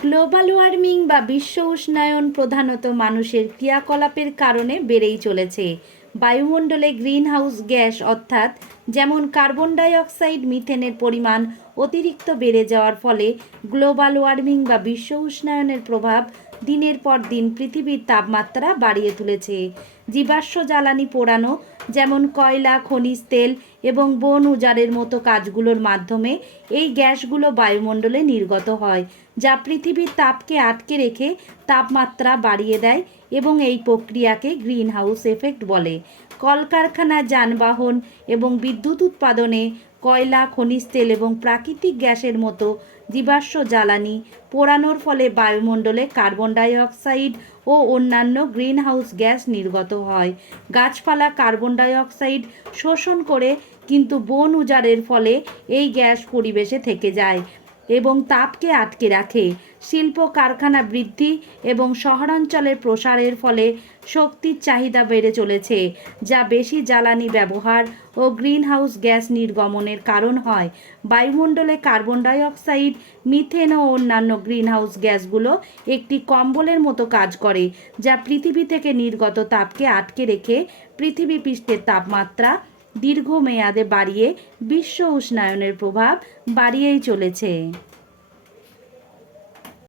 Global warming বা বিশ্ব উষ্ণায়ন প্রধানত মানুষের ক্রিয়াকলাপের কারণে বেড়েই চলেছে। বায়ুমণ্ডলে গ্রিনহাউস গ্যাস অর্থাৎ যেমন কার্বন ডাই অক্সাইড মিথেনের পরিমাণ অতিরিক্ত বেড়ে যাওয়ার ফলে গ্লোবাল ওয়ার্মিং বা বিশ্ব উষ্ণায়নের প্রভাব দিনের পর দিন পৃথিবীর তাপমাত্রা বাড়িয়ে তুলেছে। জীবাশ্ম জ্বালানি পোড়ানো, যেমন কয়লা, খনিজ তেল এবং বন উজাড়ের মতো কাজগুলোর মাধ্যমে এই গ্যাসগুলো বায়ুমণ্ডলে নির্গত হয়, যা পৃথিবীর তাপকে আটকে রেখে তাপমাত্রা বাড়িয়ে দেয় এবং এই প্রক্রিয়াকে গ্রিনহাউস এফেক্ট বলে। কলকারখানা, যানবাহন এবং বিদ্যুৎ উৎপাদনে কয়লা, খনিজ তেল এবং প্রাকৃতিক গ্যাসের মতো জীবাশ্ম জ্বালানি পোড়ানোর ফলে বায়ুমণ্ডলে কার্বন ডাই অক্সাইড ও অন্যান্য গ্রিনহাউস গ্যাস নির্গত হয়। গাছপালা কার্বন ডাই অক্সাইড শোষণ করে কিন্তু বন উজাড়ের ফলে এই গ্যাস পরিবেশে থেকে যায় এবং তাপকে আটকে রাখে। শিল্প কারখানা বৃদ্ধি এবং শহরাঞ্চলের প্রসারের ফলে শক্তির চাহিদা বেড়ে চলেছে, যা বেশি জ্বালানি ব্যবহার ও গ্রিনহাউস গ্যাস নির্গমনের কারণ হয়। বায়ুমণ্ডলে কার্বন ডাই অক্সাইড মিথেন ও অন্যান্য গ্রিনহাউস গ্যাসগুলো একটি কম্বলের মতো কাজ করে, যা পৃথিবী থেকে নির্গত তাপকে আটকে রেখে পৃথিবী পৃষ্ঠের তাপমাত্রা দীর্ঘমেয়াদে বাড়িয়ে বিশ্ব উষ্ণায়নের প্রভাব বাড়িয়েই চলেছে।